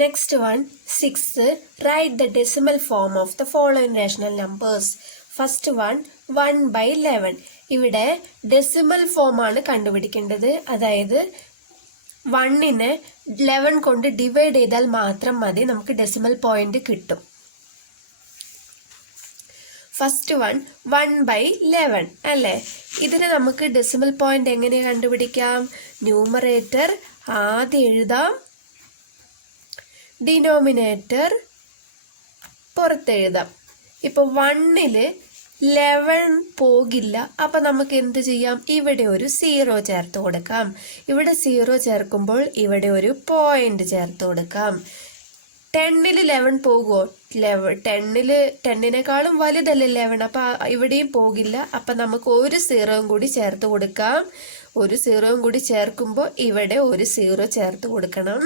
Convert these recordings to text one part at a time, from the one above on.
Next one, 6. Write the decimal form of the following rational numbers. First one, 1/11. ഇവിടെ decimal form ആണ് കണ്ടുപിടിക്കേണ്ടത്. അതായത് 1നെ 11 കൊണ്ട് ഡിവൈഡ് ചെയ്താൽ മാത്രം മതി, നമുക്ക് ഡെസിമൽ പോയിന്റ് കിട്ടും. ഫസ്റ്റ് വൺ 1/11 അല്ലേ. ഇതിന് നമുക്ക് ഡെസിമൽ പോയിന്റ് എങ്ങനെ കണ്ടുപിടിക്കാം? ന്യൂമറേറ്റർ ആദ്യം എഴുതാം, ഡിനോമിനേറ്റർ പുറത്തെഴുതാം. ഇപ്പൊ 1ല് 11 പോകില്ല. അപ്പൊ നമുക്ക് എന്ത് ചെയ്യാം? ഇവിടെ ഒരു 0 ചേർത്ത് കൊടുക്കാം. ഇവിടെ 0 ചേർക്കുമ്പോൾ ഇവിടെ ഒരു പോയിന്റ് ചേർത്ത് കൊടുക്കാം. 10ല് 11 പോകുമോ? 10നെക്കാളും വലുതല്ലേ 11. അപ്പൊ ഇവിടെയും പോകില്ല. അപ്പൊ നമുക്ക് ഒരു 0 കൂടി ചേർത്ത് കൊടുക്കാം. ഒരു 0 കൂടി ചേർക്കുമ്പോൾ ഇവിടെ ഒരു 0 ചേർത്ത് കൊടുക്കണം.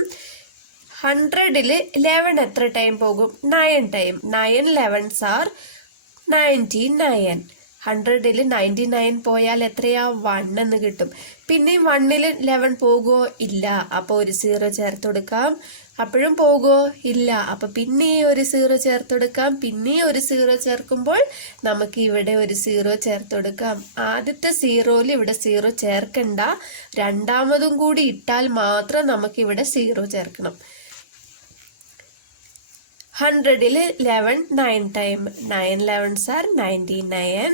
100ല് 11 എത്ര ടൈം പോകും? 9 ടൈം. 9 11s are 99. 100ല് 99 പോയാൽ എത്രയാ? 1 എന്ന് കിട്ടും. പിന്നെ 1ല് 11 പോകുമോ? ഇല്ല. അപ്പൊ ഒരു 0 ചേർത്ത് കൊടുക്കാം. അപ്പോഴും പോകുമോ? ഇല്ല. അപ്പൊ പിന്നെ ഒരു 0 ചേർത്ത് കൊടുക്കാം. പിന്നെ ഒരു 0 ചേർക്കുമ്പോൾ നമുക്ക് ഇവിടെ ഒരു 0 ചേർത്ത് കൊടുക്കാം. ആദ്യത്തെ 0ല് ഇവിടെ 0 ചേർക്കണ്ട. രണ്ടാമതും കൂടി ഇട്ടാൽ മാത്രം നമുക്ക് ഇവിടെ 0 ചേർക്കണം. 100ല് 11 9 ടൈം. 9 11s are 99.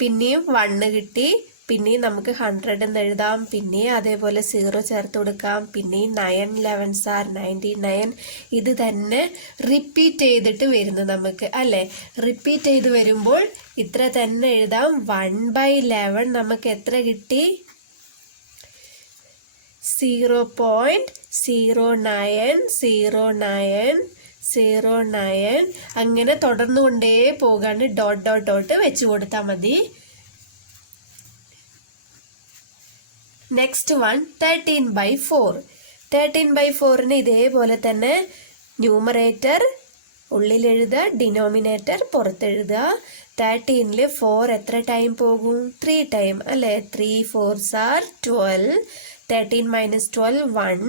പിന്നെയും 1 കിട്ടി. പിന്നെയും നമുക്ക് 100 എന്ന് എഴുതാം. പിന്നെയും അതേപോലെ 0 ചേർത്ത് കൊടുക്കാം. പിന്നെയും 9 11s are 99. ഇത് തന്നെ റിപ്പീറ്റ് ചെയ്തിട്ട് വരുന്നു നമുക്ക് അല്ലേ. റിപ്പീറ്റ് ചെയ്ത് വരുമ്പോൾ ഇത്ര തന്നെ എഴുതാം. 1/11 നമുക്ക് എത്ര കിട്ടി? 0.090909. അങ്ങനെ തുടർന്നുകൊണ്ടേ പോകാണ്ട് ഡോട്ട് ഡോട്ട് ഡോട്ട് വെച്ച് കൊടുത്താൽ മതി. Next one 13/4. 13/4ന് ഇതേപോലെ തന്നെ ന്യൂമറേറ്റർ ഉള്ളിലെഴുതുക, ഡിനോമിനേറ്റർ പുറത്തെഴുതുക. 13ല് 4 എത്ര ടൈം പോകും? 3 ടൈം അല്ലേ. 3 4s are 12. 13 minus 12 1.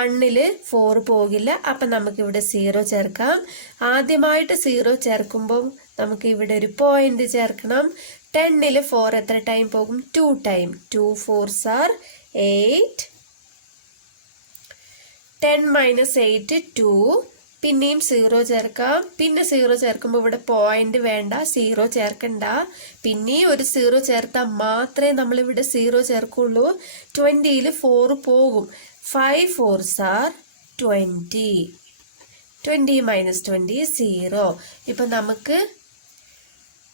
1ല് 4 പോകില്ല. അപ്പം നമുക്കിവിടെ 0 ചേർക്കാം. ആദ്യമായിട്ട് 0 ചേർക്കുമ്പോൾ നമുക്ക് ഇവിടെ ഒരു പോയിന്റ് ചേർക്കണം. 10ല് 4 എത്ര ടൈം പോകും? 2 ടൈം. 2 4s are 8. 10 minus 8 2. പിന്നെയും 0 ചേർക്കാം. പിന്നെ 0 ചേർക്കുമ്പോൾ ഇവിടെ പോയിന്റ് വേണ്ട, 0 ചേർക്കണ്ട. പിന്നെയും ഒരു 0 ചേർത്താൽ മാത്രമേ നമ്മളിവിടെ 0 ചേർക്കുള്ളൂ. 20ല് 4 പോകും. 5 4s are 20. 20 minus 20 0. ഇപ്പൊ നമുക്ക്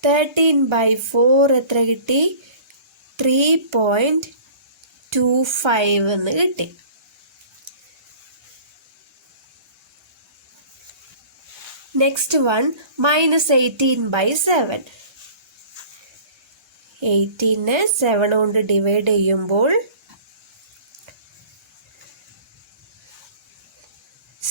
13/4 എത്ര കിട്ടി? 3.25 എന്ന് കിട്ടി. Next one -18/7. 18നെ 7 കൊണ്ട് ഡിവൈഡ് ചെയ്യുമ്പോൾ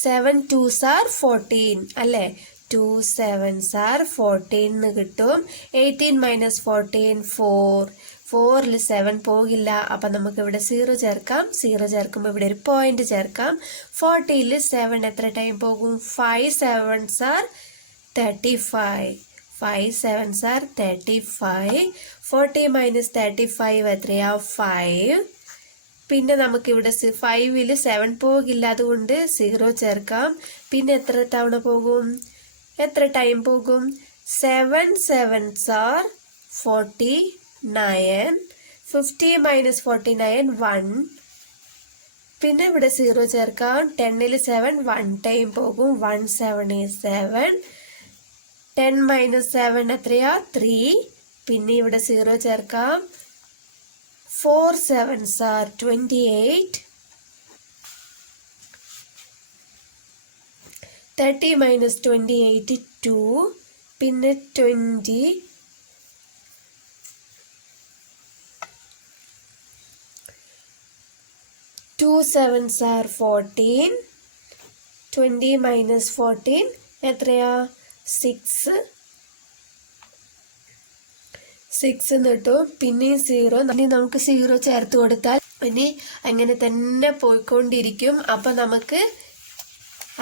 7 2s are 14 അല്ലേ. 2 7s are 14 എന്ന് കിട്ടും. 18 minus 14 4. 4ല് 7 പോകില്ല. അപ്പം നമുക്ക് ഇവിടെ 0 ചേർക്കാം. 0 ചേർക്കുമ്പോൾ ഇവിടെ ഒരു പോയിന്റ് ചേർക്കാം. 40ല് 7 എത്ര ടൈം പോകും? 5 7s are 35. 5 7s are 35. 40 minus 35 എത്രയാ? 5. പിന്നെ നമുക്കിവിടെ 5ല് 7 പോകില്ല, അതുകൊണ്ട് 0 ചേർക്കാം. പിന്നെ എത്ര തവണ പോകും? എത്ര ടൈം പോകും? 7 7s are 49. 50 minus 49 1. പിന്നെ ഇവിടെ 0 ചേർക്കാം. 10ല് 7 1 ടൈം പോകും. 1 7 is 7. 10 minus 7 എത്രയാ? 3. പിന്നെ ഇവിടെ 0 ചേർക്കാം. 4 7s are 28. 30 minus 28 2. പിന്നെ 20. 2 7s are 14. 20 minus 14 എത്രയാ? 6. 6 എന്ന് കിട്ടും. പിന്നെയും 0. ഇനി നമുക്ക് 0 ചേർത്ത് കൊടുത്താൽ ഇനി അങ്ങനെ തന്നെ പോയിക്കൊണ്ടിരിക്കും. അപ്പം നമുക്ക്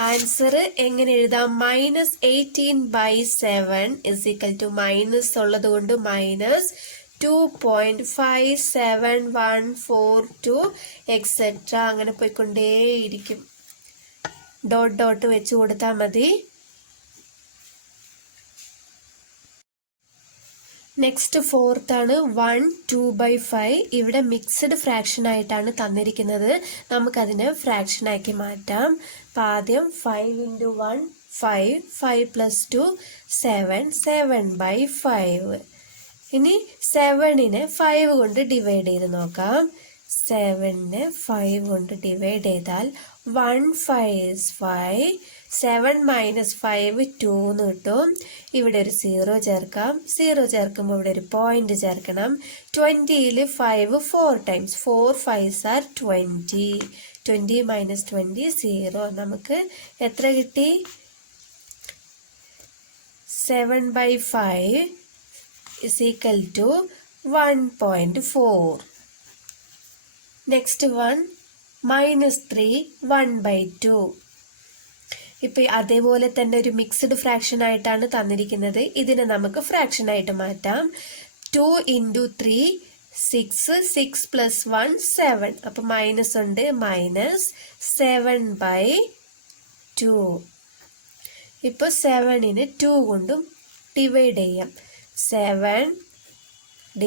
ആൻസർ എങ്ങനെ എഴുതാം? -18/7 = മൈനസ് ഉള്ളത് കൊണ്ട് -2.57142 എക്സെട്ര അങ്ങനെ പോയിക്കൊണ്ടേയിരിക്കും. ഡോട്ട് ഡോട്ട് വെച്ച് കൊടുത്താൽ മതി. നെക്സ്റ്റ് ഫോർത്ത് ആണ് 1 2/5. ഇവിടെ മിക്സ്ഡ് ഫ്രാക്ഷൻ ആയിട്ടാണ് തന്നിരിക്കുന്നത്. നമുക്കതിനെ ഫ്രാക്ഷൻ ആക്കി മാറ്റാം. അപ്പം ആദ്യം 5 × 1 5, 5 + 2 7, 7/5. ഇനി 7നെ 5 കൊണ്ട് ഡിവൈഡ് ചെയ്ത് നോക്കാം. 7നെ 5 കൊണ്ട് ഡിവൈഡ് ചെയ്താൽ 1 5 5, 7 - 5 2 എന്ന് കിട്ടും. ഇവിടെ ഒരു 0 ചേർക്കാം. 0 ചേർക്കുമ്പോൾ ഇവിടെ ഒരു പോയിന്റ് ചേർക്കണം. 20ൽ 5 4 ടൈംസ്. 4 5s are 20. 20 - 20 0. നമുക്ക് എത്ര കിട്ടി? 7/5 = 1.4. Next one -3 1/2. ഇപ്പൊ അതേപോലെ തന്നെ ഒരു മിക്സ്ഡ് ഫ്രാക്ഷൻ ആയിട്ടാണ് തന്നിരിക്കുന്നത്. ഇതിനെ നമുക്ക് ഫ്രാക്ഷൻ ആയിട്ട് മാറ്റാം. 2 × 3 6, 6 + 1 7. അപ്പൊ മൈനസ് ഉണ്ട്. -7/2. ഇപ്പൊ 7നെ 2 കൊണ്ടും ഡിവൈഡ് ചെയ്യാം. 7 /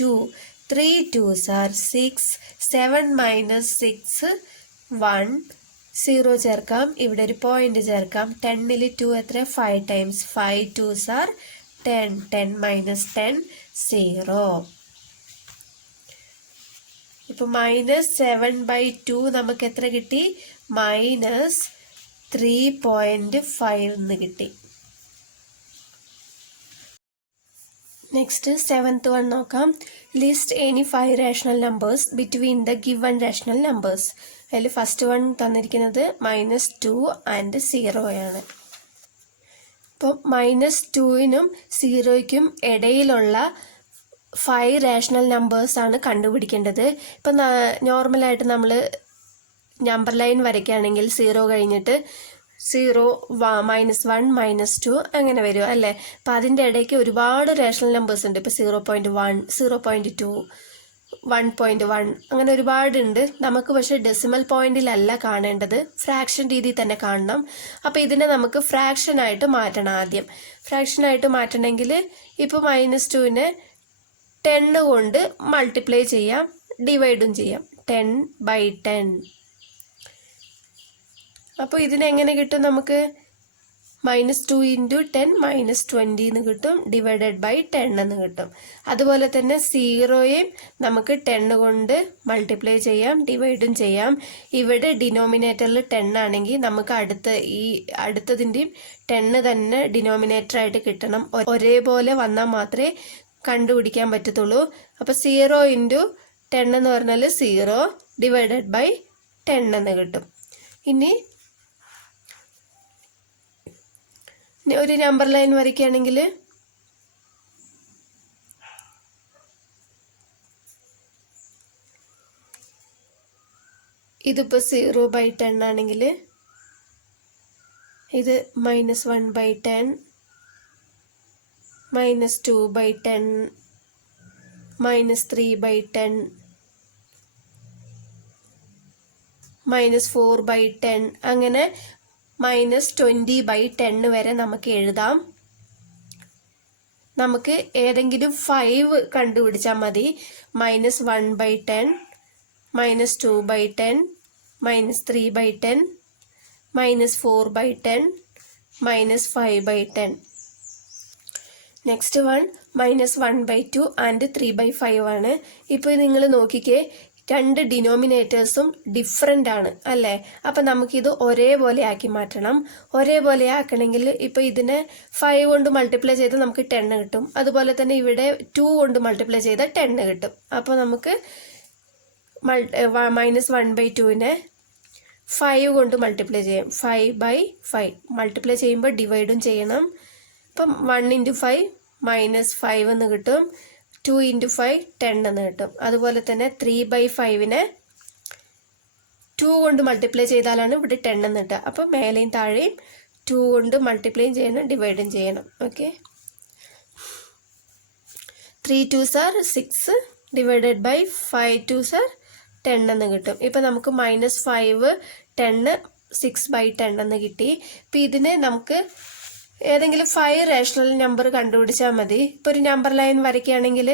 2. 3 2s are 6. 7 - 6 1. 0 ചേർക്കാം. ഇവിടെ ഒരു പോയിന്റ് ചേർക്കാം. 10ൽ 2 എത്ര? 5 ടൈംസ്. 5 2s are 10. 10 - 10 0. ഇപ്പൊ -7/2 നമുക്ക് എത്ര കിട്ടി? -3.5 എന്ന് കിട്ടി. നെക്സ്റ്റ് 7th വൺ നോക്കാം. List any 5 rational numbers between the given rational numbers. അതിൽ ഫസ്റ്റ് വൺ തന്നിരിക്കുന്നത് -2 and 0 ആണ്. അപ്പോൾ -2നും 0യ്ക്കും ഇടയിലുള്ള 5 rational numbers ആണ് കണ്ടുപിടിക്കേണ്ടത്. ഇപ്പം നോർമലായിട്ട് നമ്മൾ നമ്പർ ലൈൻ വരയ്ക്കുകയാണെങ്കിൽ 0 കഴിഞ്ഞിട്ട് 0 -1 -2 അങ്ങനെ വരും അല്ലേ? അപ്പം അതിൻ്റെ ഇടയ്ക്ക് ഒരുപാട് റേഷണൽ നമ്പേഴ്സ് ഉണ്ട്. ഇപ്പം 0.1 0.2 1.1 അങ്ങനെ ഒരുപാടുണ്ട്. നമുക്ക് പക്ഷേ ഡെസിമൽ പോയിന്റിലല്ല കാണേണ്ടത്, ഫ്രാക്ഷൻ രീതിയിൽ തന്നെ കാണണം. അപ്പം ഇതിനെ നമുക്ക് ഫ്രാക്ഷനായിട്ട് മാറ്റണം. ആദ്യം ഫ്രാക്ഷനായിട്ട് മാറ്റണമെങ്കിൽ ഇപ്പോൾ -2നെ 10 കൊണ്ട് മൾട്ടിപ്ലൈ ചെയ്യാം, ഡിവൈഡും ചെയ്യാം. 10/10. അപ്പോൾ ഇതിനെങ്ങനെ കിട്ടും? നമുക്ക് -2 × 10 -20 എന്ന് കിട്ടും. /10 എന്ന് കിട്ടും. അതുപോലെ തന്നെ 0യും നമുക്ക് 10 കൊണ്ട് മൾട്ടിപ്ലൈ ചെയ്യാം, ഡിവൈഡും ചെയ്യാം. ഇവിടെ ഡിനോമിനേറ്ററിൽ 10 ആണെങ്കിൽ നമുക്ക് അടുത്തതിൻ്റെയും 10 തന്നെ ഡിനോമിനേറ്റർ ആയിട്ട് കിട്ടണം. ഒരേപോലെ വന്നാൽ മാത്രമേ കണ്ടുപിടിക്കാൻ പറ്റത്തുള്ളൂ. അപ്പോൾ 0 × 10 എന്ന് പറഞ്ഞാൽ 0 /10 എന്ന് കിട്ടും. ഇനി ഒരു നമ്പർ ലൈൻ വരയ്ക്കുകയാണെങ്കിൽ ഇതിപ്പോൾ 0/10 ആണെങ്കിൽ ഇത് -1/10 -2/10 -3/10 -4/10 അങ്ങനെ -20/10 വരെ നമുക്ക് എഴുതാം. നമുക്ക് ഏതെങ്കിലും 5 കണ്ടുപിടിച്ചാൽ മതി. -1/10 -2/10 -3/10 -4/10 -5/10. നെക്സ്റ്റ് വൺ -1/2 and 3/5 ആണ്. ഇപ്പോൾ നിങ്ങൾ നോക്കിക്കേ, രണ്ട് ഡിനോമിനേറ്റേഴ്സും ഡിഫറെൻ്റ് ആണ് അല്ലേ? അപ്പം നമുക്കിത് ഒരേപോലെ ആക്കി മാറ്റണം. ഒരേപോലെ ആക്കണമെങ്കിൽ ഇപ്പോൾ ഇതിനെ 5 കൊണ്ട് മൾട്ടിപ്ലൈ ചെയ്താൽ നമുക്ക് 10 കിട്ടും. അതുപോലെ തന്നെ ഇവിടെ 2 കൊണ്ട് മൾട്ടിപ്ലൈ ചെയ്താൽ 10 കിട്ടും. അപ്പോൾ നമുക്ക് -1/2നെ 5 കൊണ്ട് മൾട്ടിപ്ലൈ ചെയ്യാം. 5/5 മൾട്ടിപ്ലൈ ചെയ്യുമ്പോൾ ഡിവൈഡും ചെയ്യണം. അപ്പം 1 × 5 -5 എന്ന് കിട്ടും. 2 × 5 10 എന്ന് കിട്ടും. അതുപോലെ തന്നെ 3/5നെ 2 കൊണ്ട് മൾട്ടിപ്ലൈ ചെയ്താലാണ് ഇവിടെ 10 എന്ന് കിട്ടുക. അപ്പോൾ മേലെയും താഴെയും 2 കൊണ്ട് മൾട്ടിപ്ലൈയും ചെയ്യണം, ഡിവൈഡും ചെയ്യണം. Okay, 3 2s are 6 divided by 5 2s are 10 എന്ന് കിട്ടും. ഇപ്പം നമുക്ക് -5 10 6/10 എന്ന് കിട്ടി. ഇപ്പം ഇതിന് നമുക്ക് ഏതെങ്കിലും 5 റേഷണൽ നമ്പർ കണ്ടുപിടിച്ചാൽ മതി. ഇപ്പോൾ ഒരു നമ്പർ ലൈൻ വരയ്ക്കുകയാണെങ്കിൽ,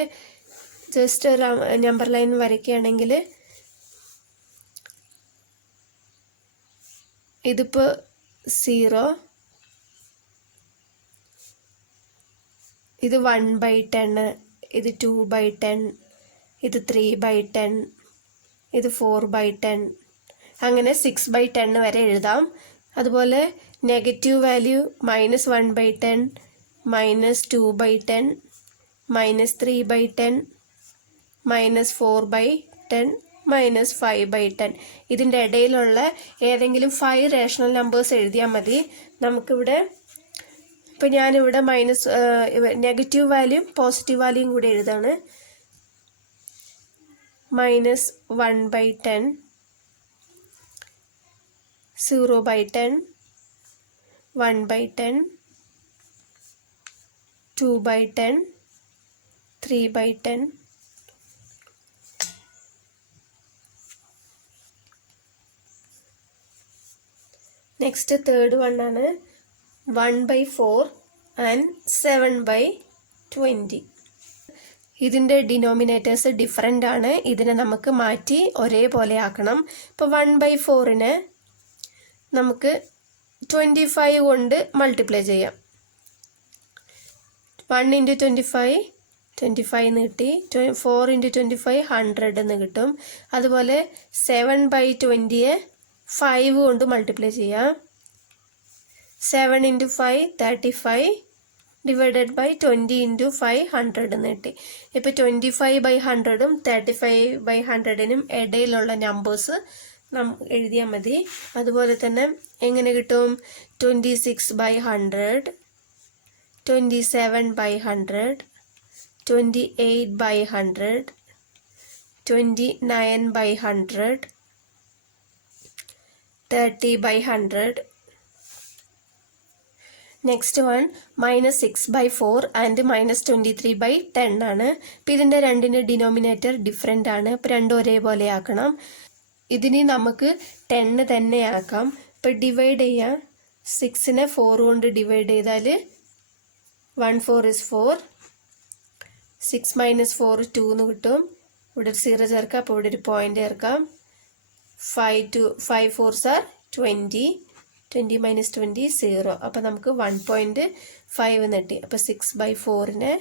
ജസ്റ്റ് ഒരു നമ്പർ ലൈൻ വരയ്ക്കുകയാണെങ്കിൽ ഇതിപ്പോൾ 0, ഇത് 1/10, ഇത് 2/10, ഇത് 3/10, ഇത് 4/10, അങ്ങനെ 6/10 വരെ എഴുതാം. അതുപോലെ നെഗറ്റീവ് വാല്യൂ -1/10, -2/10, -3/10, -4/10, -5/10. ഇതിൻ്റെ ഇടയിലുള്ള ഏതെങ്കിലും 5 റേഷണൽ നമ്പേഴ്സ് എഴുതിയാൽ മതി. നമുക്കിവിടെ ഇപ്പം ഞാനിവിടെ നെഗറ്റീവ് വാല്യൂയും പോസിറ്റീവ് വാല്യൂയും കൂടി എഴുതാണ്. -1/10, 0/10, 1/10, 2/10, 3/10. നെക്സ്റ്റ് തേർഡ് വൺ ആണ് 1/4 ആൻഡ് 7/20. ഇതിൻ്റെ ഡിനോമിനേറ്റേഴ്സ് ഡിഫറെൻ്റ് ആണ്. ഇതിനെ നമുക്ക് മാറ്റി ഒരേപോലെ ആക്കണം. ഇപ്പോൾ 1/4നെ നമുക്ക് 25 കൊണ്ട് മൾട്ടിപ്ലൈ ചെയ്യാം. 1 × 25 25 എന്ന് കിട്ടി. 4 × 25 100 എന്ന് കിട്ടും. അതുപോലെ 7/20യെ 5 കൊണ്ട് മൾട്ടിപ്ലൈ ചെയ്യാം. 7 × 5 35 ഡിവൈഡഡ് ബൈ 20 × 5 100 എന്ന് കിട്ടി. ഇപ്പോൾ 25/100ഉം 35/100നും ഇടയിലുള്ള നമ്പേഴ്സ് എഴുതിയാൽ മതി. അതുപോലെ തന്നെ എങ്ങനെ കിട്ടും? 26/100, 27/100, 28/100, 29/100, 30/100. നെക്സ്റ്റ് വൺ -6/4 ആൻഡ് -23/10 ആണ്. ഇപ്പം ഇതിൻ്റെ രണ്ടിൻ്റെ ഡിനോമിനേറ്റർ ഡിഫറെൻ്റ് ആണ്. ഇപ്പം രണ്ടും ഒരേപോലെ ആക്കണം. ഇതിന് നമുക്ക് 10 തന്നെ ആക്കാം. ഇപ്പം ഡിവൈഡ് ചെയ്യാം. 6നെ 4 കൊണ്ട് ഡിവൈഡ് ചെയ്താൽ 1 4 is 4. 6 - 4 2 എന്ന് കിട്ടും. ഇവിടെ ഒരു 0 ചേർക്കാം. അപ്പോൾ ഇവിടെ ഒരു പോയിന്റ് ചേർക്കാം. 5 4s are 20. 20 - 20 0. അപ്പോൾ നമുക്ക് 1.5 എന്ന് കിട്ടി. അപ്പോൾ 6/4നെ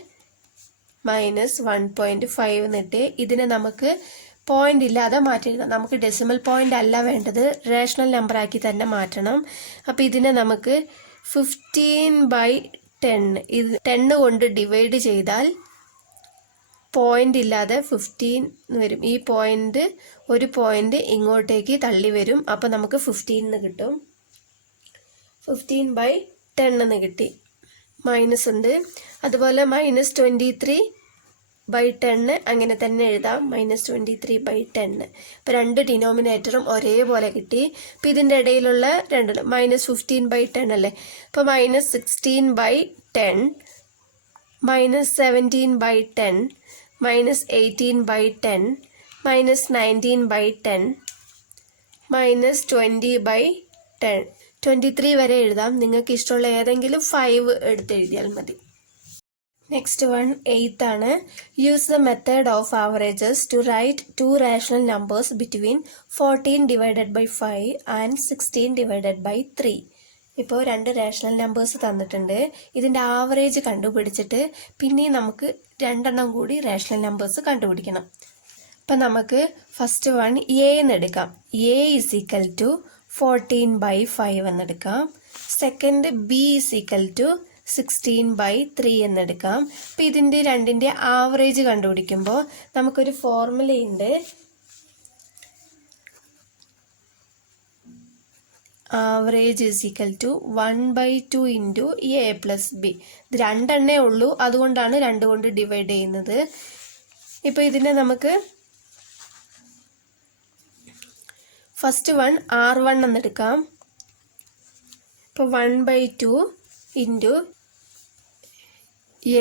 -1.5 എന്ന് കിട്ടി. ഇതിനെ നമുക്ക് പോയിന്റ് ഇല്ലാതെ മാറ്റിയെഴുതാം. നമുക്ക് ഡെസിമൽ പോയിന്റ് അല്ല വേണ്ടത്, റേഷണൽ നമ്പർ ആക്കി തന്നെ മാറ്റണം. അപ്പോൾ ഇതിനെ നമുക്ക് 15/10 ഇത് 10 കൊണ്ട് ഡിവൈഡ് ചെയ്താൽ പോയിന്റ് ഇല്ലാതെ 15 വരും. ഈ പോയിന്റ് ഒരു പോയിന്റ് ഇങ്ങോട്ടേക്ക് തള്ളി വരും. അപ്പോൾ നമുക്ക് 15 എന്ന് കിട്ടും. 15/10 എന്ന് കിട്ടി. മൈനസ് ഉണ്ട്. അതുപോലെ -23/10 അങ്ങനെ തന്നെ എഴുതാം. -23/10. ഇപ്പോൾ രണ്ട് ഡിനോമിനേറ്ററും ഒരേപോലെ കിട്ടി. അപ്പോൾ ഇതിൻ്റെ ഇടയിലുള്ള രണ്ട് -15/10 അല്ലേ. അപ്പോൾ -16/10, -17/10, -18/10, -19/10, -20/10. 23 വരെ എഴുതാം. നിങ്ങൾക്ക് ഇഷ്ടമുള്ള ഏതെങ്കിലും 5 എടുത്ത് എഴുതിയാൽ മതി. നെക്സ്റ്റ് വൺ 8th ആണ്. Use the method of averages to write 2 rational numbers between 14 divided by 5 and 16 divided by 3. ഇപ്പോൾ 2 rational numbers തന്നിട്ടുണ്ട്. ഇതിൻ്റെ ആവറേജ് കണ്ടുപിടിച്ചിട്ട് പിന്നെ നമുക്ക് 2 എണ്ണം കൂടി rational numbers കണ്ടുപിടിക്കണം. അപ്പം നമുക്ക് ഫസ്റ്റ് വൺ എ എന്ന് എടുക്കാം. എ ഈസ് ഈക്വൽ ടു 14/5 എന്നെടുക്കാം. Second B is equal to 16/3 എന്നെടുക്കാം. അപ്പം ഇതിൻ്റെ രണ്ടിൻ്റെ ആവറേജ് കണ്ടുപിടിക്കുമ്പോൾ നമുക്കൊരു ഫോർമുലയുണ്ട്. Average is equal to 1/2 into A plus B. ഇത് 2 എണ്ണേ ഉള്ളൂ, അതുകൊണ്ടാണ് 2 കൊണ്ട് ഡിവൈഡ് ചെയ്യുന്നത്. ഇപ്പോൾ ഇതിനെ നമുക്ക് ഫസ്റ്റ് വൺ R1 എന്നെടുക്കാം. ഇപ്പോൾ 1/2 ഇൻറ്റു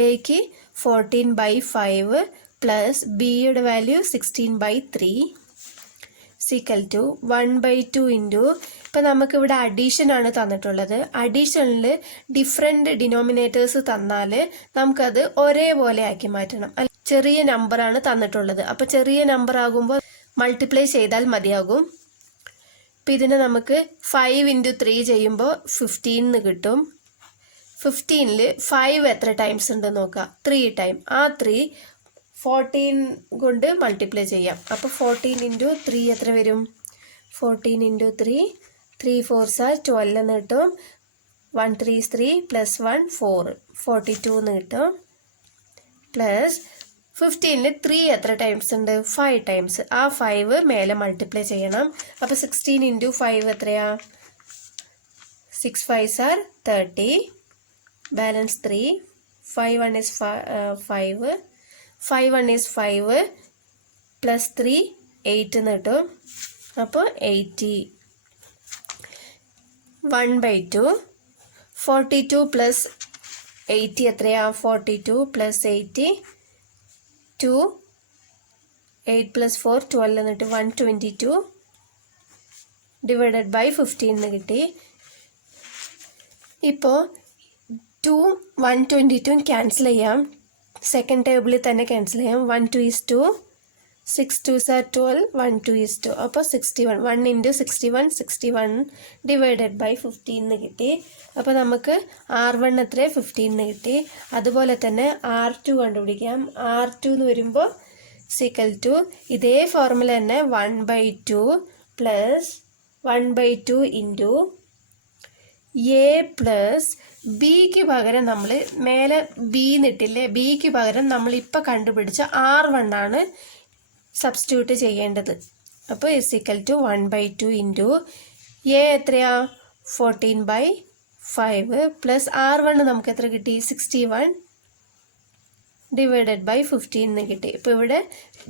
എക്ക് 14/5 പ്ലസ് ബിയുടെ വാല്യൂ 16/3 ഈക്വൽ ടു 1/2 ഇൻറ്റു, ഇപ്പം നമുക്കിവിടെ അഡീഷൻ ആണ് തന്നിട്ടുള്ളത്. അഡീഷനിൽ ഡിഫറെൻറ്റ് ഡിനോമിനേറ്റേഴ്സ് തന്നാൽ നമുക്കത് ഒരേപോലെ ആക്കി മാറ്റണം. ചെറിയ നമ്പറാണ് തന്നിട്ടുള്ളത്. അപ്പോൾ ചെറിയ നമ്പർ ആകുമ്പോൾ മൾട്ടിപ്ലൈ ചെയ്താൽ മതിയാകും. ഇപ്പം ഇതിനെ നമുക്ക് 5 ഇൻറ്റു 3 ചെയ്യുമ്പോൾ 15 കിട്ടും. 15ൽ 5 എത്ര ടൈംസ് ഉണ്ട് നോക്കാം. 3 ടൈം. ആ 3 14 കൊണ്ട് മൾട്ടിപ്ലൈ ചെയ്യാം. അപ്പോൾ 14 ഇൻറ്റു 3 എത്ര വരും? 14 ഇൻറ്റു 3 3 4s are 12 എന്ന് കിട്ടും. 1 3 is 3 പ്ലസ് 1 4 42 എന്ന് കിട്ടും. പ്ലസ് 15ൽ 3 എത്ര ടൈംസ് ഉണ്ട്? 5 ടൈംസ്. ആ 5 മേലെ മൾട്ടിപ്ലൈ ചെയ്യണം. അപ്പോൾ 16 ഇൻറ്റു 5 എത്രയാ? 6 5s are 30. Balance 3. 5 1 is 5. 5 1 is 5 plus 3 8 എന്ന് കിട്ടും. അപ്പോൾ 80. 1/2 42 പ്ലസ് 80 എത്രയാ? 42 പ്ലസ് 80 2 8 പ്ലസ് 4 12 എന്നിട്ട് 122 ഡിവൈഡഡ് ബൈ 15 എന്ന് കിട്ടി. ഇപ്പോൾ 2 122 ക്യാൻസൽ ചെയ്യാം. സെക്കൻഡ് ടേബിളിൽ തന്നെ ക്യാൻസൽ ചെയ്യാം. 1 2 is 2. 6 2s are 12. 1 2 is 2. അപ്പോൾ 61. 1 ഇൻറ്റു 61 61 ഡിവൈഡഡ് ബൈ 15 എന്ന് കിട്ടി. അപ്പോൾ നമുക്ക് R1 എത്ര? 15 എന്ന് കിട്ടി. അതുപോലെ തന്നെ R2 കണ്ടുപിടിക്കാം. R2 എന്ന് വരുമ്പോൾ ഈക്വൽ ടു ഇതേ ഫോർമുല തന്നെ 1/2 പ്ലസ് 1/2 ഇൻറ്റു എ പ്ലസ് ബിക്ക് പകരം നമ്മൾ മേലെ ബി നിട്ടില്ലേ, ബിക്ക് പകരം നമ്മളിപ്പോൾ കണ്ടുപിടിച്ച R1 ആണ് സബ്സ്റ്റിറ്റ്യൂട്ട് ചെയ്യേണ്ടത്. അപ്പോൾ ഈക്വൽ ടു 1/2 ഇൻറ്റു എ എത്രയാ? 14/5 പ്ലസ് R1 നമുക്ക് എത്ര കിട്ടി? 61 ഡിവൈഡഡ് ബൈ 15 എന്ന് കിട്ടി. ഇപ്പോൾ ഇവിടെ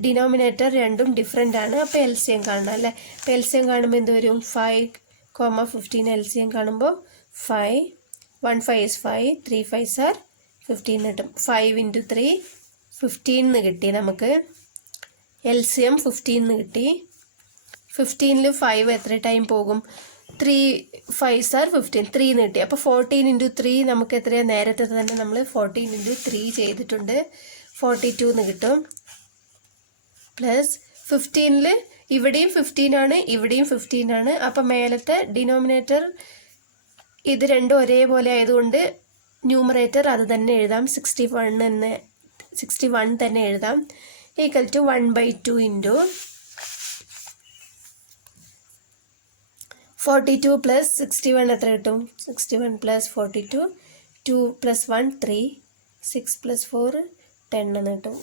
ഡിനോമിനേറ്റർ രണ്ടും ഡിഫറെൻ്റ് ആണ്. അപ്പോൾ LCM കാണണം അല്ലേ? അപ്പോൾ LCM കാണുമ്പോൾ എന്ത് വരും? 5,15 LCM കാണുമ്പോൾ 5 1 5 is 5 3 5s are 15 കിട്ടും. 5 ഇൻറ്റു 3 15 എന്ന് കിട്ടി. നമുക്ക് LCM 15 എന്ന് കിട്ടി. 15ൽ 5 എത്ര ടൈം പോകും? 3 5s are 15 3 എന്ന് കിട്ടി. അപ്പോൾ 14 ഇൻറ്റു 3 നമുക്ക് എത്രയാണ്? നേരത്തെ തന്നെ നമ്മൾ 14 ഇൻറ്റു 3 ചെയ്തിട്ടുണ്ട്. 42 എന്ന് കിട്ടും. പ്ലസ് 15ൽ ഇവിടെയും 15 ആണ്, ഇവിടെയും 15 ആണ്. അപ്പം മേലത്തെ ഡിനോമിനേറ്റർ ഇത് രണ്ടും ഒരേപോലെ ആയതുകൊണ്ട് ന്യൂമറേറ്റർ അത് തന്നെ എഴുതാം. 61 തന്നെ എഴുതാം. ഈക്വൽ ടു 1/2 ഇൻറ്റു 42 പ്ലസ് 61 എത്ര കിട്ടും? 61 പ്ലസ് 42 2 പ്ലസ് 1 3 6 പ്ലസ് 4 10 എന്ന് കിട്ടും.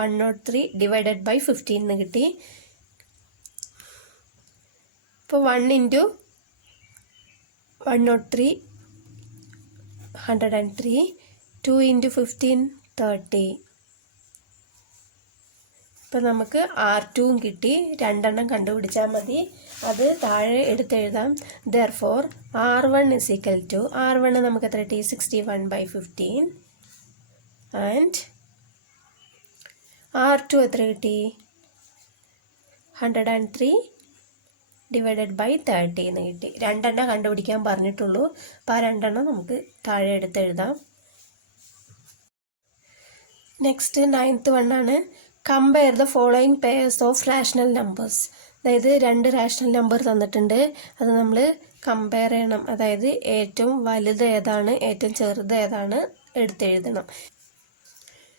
103 ഡിവൈഡഡ് ബൈ 15 എന്ന് കിട്ടി. ഇപ്പോൾ 1 ഇൻറ്റു 103 103 2 ഇൻറ്റു 15 30. ഇപ്പം നമുക്ക് R2 കിട്ടി. രണ്ടെണ്ണം കണ്ടുപിടിച്ചാൽ മതി. അത് താഴെ എടുത്തെഴുതാം. Therefore R1 is equal to R1 നമുക്ക് എത്ര കിട്ടി? 61/15 ആൻഡ് R2 എത്ര കിട്ടി? 103 ഡിവൈഡഡ് ബൈ 30 എന്ന് കിട്ടി. രണ്ടെണ്ണം കണ്ടുപിടിക്കാൻ പറഞ്ഞിട്ടുള്ളൂ. അപ്പോൾ ആ രണ്ടെണ്ണം നമുക്ക് താഴെ എടുത്തെഴുതാം. നെക്സ്റ്റ് 9th വണ്ണാണ്. Compare the following pairs of rational numbers. അതായത് 2 റാഷണൽ നമ്പർ തന്നിട്ടുണ്ട്. അത് നമ്മൾ കമ്പയർ ചെയ്യണം. അതായത് ഏറ്റവും വലുത് ഏതാണ്, ഏറ്റവും ചെറുത് ഏതാണ് എടുത്തെഴുതണം.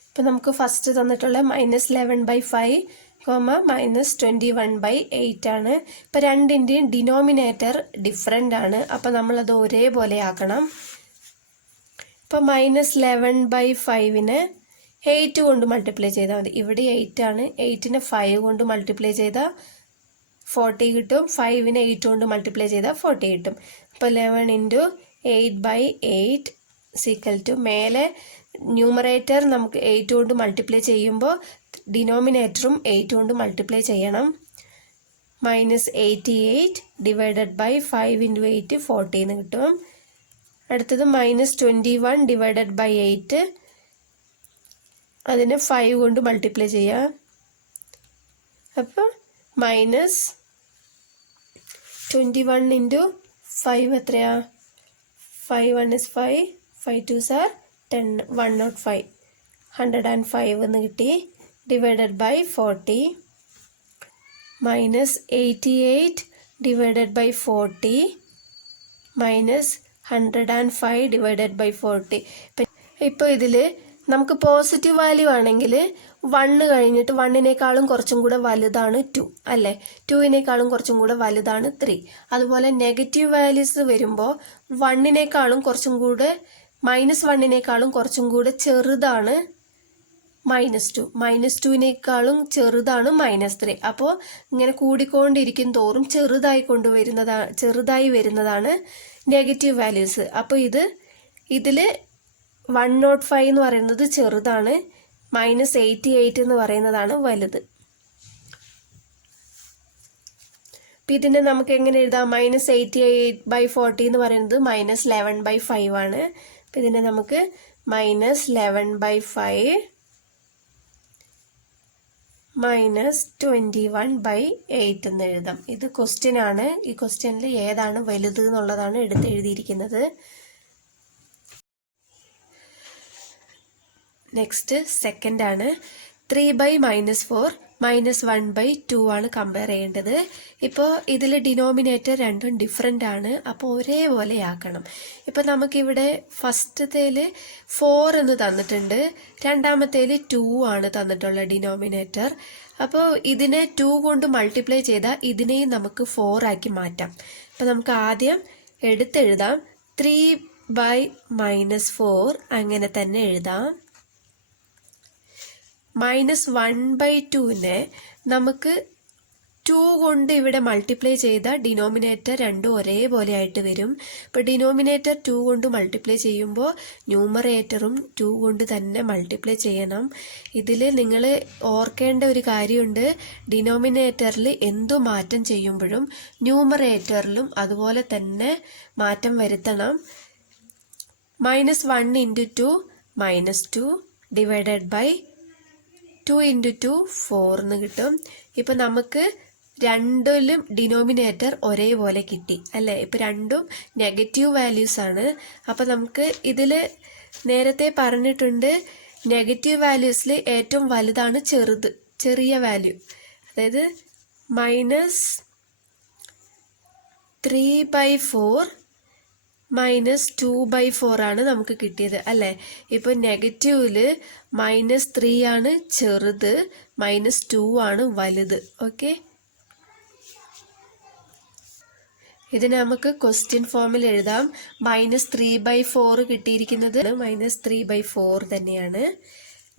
ഇപ്പം നമുക്ക് ഫസ്റ്റ് തന്നിട്ടുള്ള -11/5 -21/8 ആണ്. ഇപ്പം രണ്ടിൻ്റെയും ഡിനോമിനേറ്റർ ഡിഫറെൻ്റ് ആണ്. അപ്പം നമ്മളത് ഒരേപോലെ ആക്കണം. ഇപ്പം -11/5നെ 8 കൊണ്ട് മൾട്ടിപ്ലൈ ചെയ്താൽ മതി. ഇവിടെ 8 ആണ്. 8നെ 5 കൊണ്ട് മൾട്ടിപ്ലൈ ചെയ്താൽ 40 കിട്ടും. 5നെ 8 കൊണ്ട് മൾട്ടിപ്ലൈ ചെയ്താൽ 40 കിട്ടും. അപ്പോൾ 11 ഇൻറ്റു 8/8 ഈക്വൽ ടു മേലെ ന്യൂമറേറ്റർ നമുക്ക് 8 കൊണ്ട് മൾട്ടിപ്ലൈ ചെയ്യുമ്പോൾ ഡിനോമിനേറ്ററും 8 കൊണ്ട് മൾട്ടിപ്ലൈ ചെയ്യണം. -88 ഡിവൈഡഡ് ബൈ 5 ഇൻറ്റു 8 40 എന്ന് കിട്ടും. അടുത്തത് -21 ഡിവൈഡഡ് ബൈ 8, അതിനെ 5 കൊണ്ട് മൾട്ടിപ്ലൈ ചെയ്യാം. അപ്പോൾ -21 ഇൻറ്റു 5 എത്രയാ? 5 1 is 5, 5 2s are 10, 105, 105 എന്ന് കിട്ടി. Divided by 40, -88 divided by 40 -105 divided by 40. ഇപ്പോൾ ഇതിൽ നമുക്ക് പോസിറ്റീവ് വാല്യൂ ആണെങ്കിൽ 1 കഴിഞ്ഞിട്ട് 1-നേക്കാളും കുറച്ചും കൂടെ വലുതാണ് 2 അല്ലേ? 2-നേക്കാളും കുറച്ചും കൂടെ വലുതാണ് 3. അതുപോലെ നെഗറ്റീവ് വാല്യൂസ് വരുമ്പോൾ 1-നേക്കാളും കുറച്ചും കൂടെ -1-നേക്കാളും കുറച്ചും കൂടെ ചെറുതാണ് -2, -2-നേക്കാളും ചെറുതാണ് -3. അപ്പോൾ ഇങ്ങനെ കൂടിക്കൊണ്ടിരിക്കും തോറും ചെറുതായി വരുന്നതാണ് നെഗറ്റീവ് വാല്യൂസ്. അപ്പോൾ ഇതിൽ 105 എന്ന് പറയുന്നത് ചെറുതാണ്, -88 എന്ന് പറയുന്നതാണ് വലുത്. അപ്പം ഇതിനെ നമുക്ക് എങ്ങനെ എഴുതാം? -88/40 എന്ന് പറയുന്നത് -11/5 ആണ്. അപ്പം ഇതിനെ നമുക്ക് -11/5 -21/8 എന്ന് എഴുതാം. ഇത് ക്വസ്റ്റ്യൻ ആണ്. ഈ ക്വസ്റ്റ്യനിൽ ഏതാണ് വലുത് എന്നുള്ളതാണ് എഴുതിയിരിക്കുന്നത്. നെക്സ്റ്റ് സെക്കൻഡ് ആണ്. 3/-4 -1/2 ആണ് കമ്പയർ ചെയ്യേണ്ടത്. ഇപ്പോൾ ഇതിൽ ഡിനോമിനേറ്റർ രണ്ടും ഡിഫറെൻ്റ് ആണ്, അപ്പോൾ ഒരേപോലെ ആക്കണം. ഇപ്പോൾ നമുക്കിവിടെ ഫസ്റ്റത്തേൽ 4 എന്ന് തന്നിട്ടുണ്ട്, രണ്ടാമത്തേൽ 2 ആണ് തന്നിട്ടുള്ള ഡിനോമിനേറ്റർ. അപ്പോൾ ഇതിനെ 2 കൊണ്ട് മൾട്ടിപ്ലൈ ചെയ്താൽ ഇതിനെയും നമുക്ക് 4 ആക്കി മാറ്റാം. അപ്പോൾ നമുക്ക് ആദ്യം എടുത്തെഴുതാം. 3/-4 അങ്ങനെ തന്നെ എഴുതാം. -1/2നെ നമുക്ക് 2 കൊണ്ട് ഇവിടെ മൾട്ടിപ്ലൈ ചെയ്താൽ ഡിനോമിനേറ്റർ രണ്ടും ഒരേപോലെ ആയിട്ട് വരും. ഇപ്പോൾ ഡിനോമിനേറ്റർ 2 കൊണ്ട് മൾട്ടിപ്ലൈ ചെയ്യുമ്പോൾ ന്യൂമറേറ്ററും 2 കൊണ്ട് തന്നെ മൾട്ടിപ്ലൈ ചെയ്യണം. ഇതിൽ നിങ്ങൾ ഓർക്കേണ്ട ഒരു കാര്യമുണ്ട്, ഡിനോമിനേറ്ററിൽ എന്തു മാറ്റം ചെയ്യുമ്പോഴും ന്യൂമറേറ്ററിലും അതുപോലെ തന്നെ മാറ്റം വരുത്തണം. -1 × 2 -2 ഡിവൈഡഡ് ബൈ 2 × 2 4 എന്ന് കിട്ടും. ഇപ്പം നമുക്ക് രണ്ടിലും ഡിനോമിനേറ്റർ ഒരേപോലെ കിട്ടി അല്ലേ? ഇപ്പം രണ്ടും നെഗറ്റീവ് വാല്യൂസ് ആണ്. അപ്പം നമുക്ക് ഇതിൽ നേരത്തെ പറഞ്ഞിട്ടുണ്ട്, നെഗറ്റീവ് വാല്യൂസിൽ ഏറ്റവും വലുതാണ് ചെറിയ വാല്യൂ. അതായത് -3/4 -2/4 ആണ് നമുക്ക് കിട്ടിയത് അല്ലേ? ഇപ്പോൾ നെഗറ്റീവിൽ -3 ആണ് ചെറുത്, -2 ആണ് വലുത്. ഓക്കെ, ഇതിന് നമുക്ക് ക്വസ്റ്റ്യൻ ഫോമിൽ എഴുതാം. -3/4 കിട്ടിയിരിക്കുന്നത് -3/4 തന്നെയാണ്.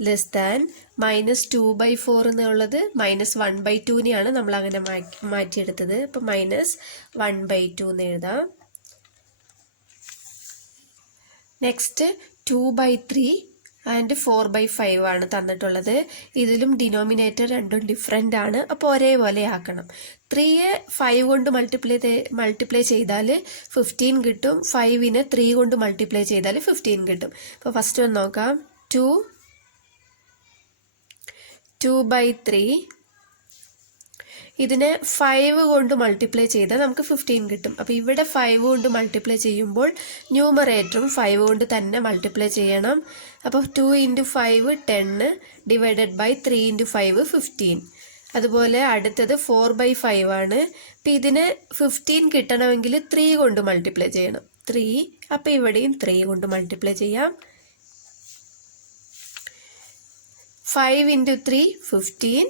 ലെസ് ദാൻ -2/4 എന്നുള്ളത് -1/2നെയാണ് നമ്മൾ അങ്ങനെ മാറ്റിയെടുത്തത്. അപ്പോൾ -1/2 എന്ന് എഴുതാം. നെക്സ്റ്റ് 2/3 ആൻഡ് 4/5 ആണ് തന്നിട്ടുള്ളത്. ഇതിലും ഡിനോമിനേറ്റർ രണ്ടും ഡിഫറെൻ്റ് ആണ്, അപ്പോൾ ഒരേപോലെ ആക്കണം. 3യെ 5 കൊണ്ട് മൾട്ടിപ്ലൈ ചെയ്താൽ 15 കിട്ടും. 5നെ 3 കൊണ്ട് മൾട്ടിപ്ലൈ ചെയ്താൽ 15 കിട്ടും. അപ്പോൾ ഫസ്റ്റ് ഒന്ന് നോക്കാം. 2/3 ഇതിനെ 5 കൊണ്ട് മൾട്ടിപ്ലൈ ചെയ്താൽ നമുക്ക് 15 കിട്ടും. അപ്പോൾ ഇവിടെ 5 കൊണ്ട് മൾട്ടിപ്ലൈ ചെയ്യുമ്പോൾ ന്യൂമറേറ്ററും 5 കൊണ്ട് തന്നെ മൾട്ടിപ്ലൈ ചെയ്യണം. അപ്പോൾ 2 × 5 10 ഡിവൈഡഡ് ബൈ 3 × 5 15. അതുപോലെ അടുത്തത് 4/5 ആണ്. അപ്പോൾ ഇതിന് 15 കിട്ടണമെങ്കിൽ 3 കൊണ്ട് മൾട്ടിപ്ലൈ ചെയ്യണം. 3, അപ്പോൾ ഇവിടെയും 3 കൊണ്ട് മൾട്ടിപ്ലൈ ചെയ്യാം. 5 × 3 15,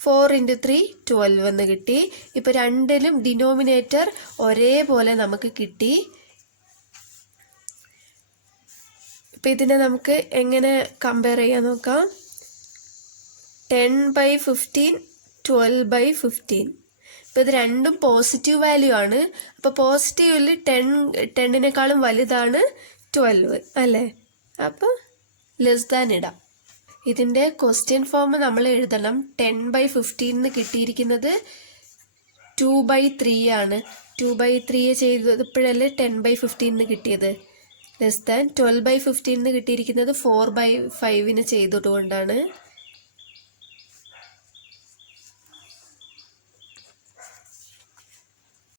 4 × 3 12 എന്ന് കിട്ടി. ഇപ്പോൾ രണ്ടിലും ഡിനോമിനേറ്റർ ഒരേപോലെ നമുക്ക് കിട്ടി. ഇപ്പം ഇതിനെ നമുക്ക് എങ്ങനെ കമ്പയർ ചെയ്യാൻ നോക്കാം. 10/15 12/15. ഇപ്പോൾ ഇത് രണ്ടും പോസിറ്റീവ് വാല്യൂ ആണ്. അപ്പോൾ പോസിറ്റീവിൽ 10-നേക്കാളും വലുതാണ് 12 അല്ലേ? അപ്പോൾ ലെസ് ദാൻ ഇടാം. ഇതിൻ്റെ ക്വസ്റ്റ്യൻ ഫോം നമ്മൾ എഴുതണം. 10/15 എന്ന് കിട്ടിയിരിക്കുന്നത് 2/3 ആണ്. 2/3 ചെയ്തപ്പോഴല്ലേ 10/15 കിട്ടിയത്. ലെസ് ദാൻ 12/15 കിട്ടിയിരിക്കുന്നത് 4/5 ചെയ്തതുകൊണ്ടാണ്.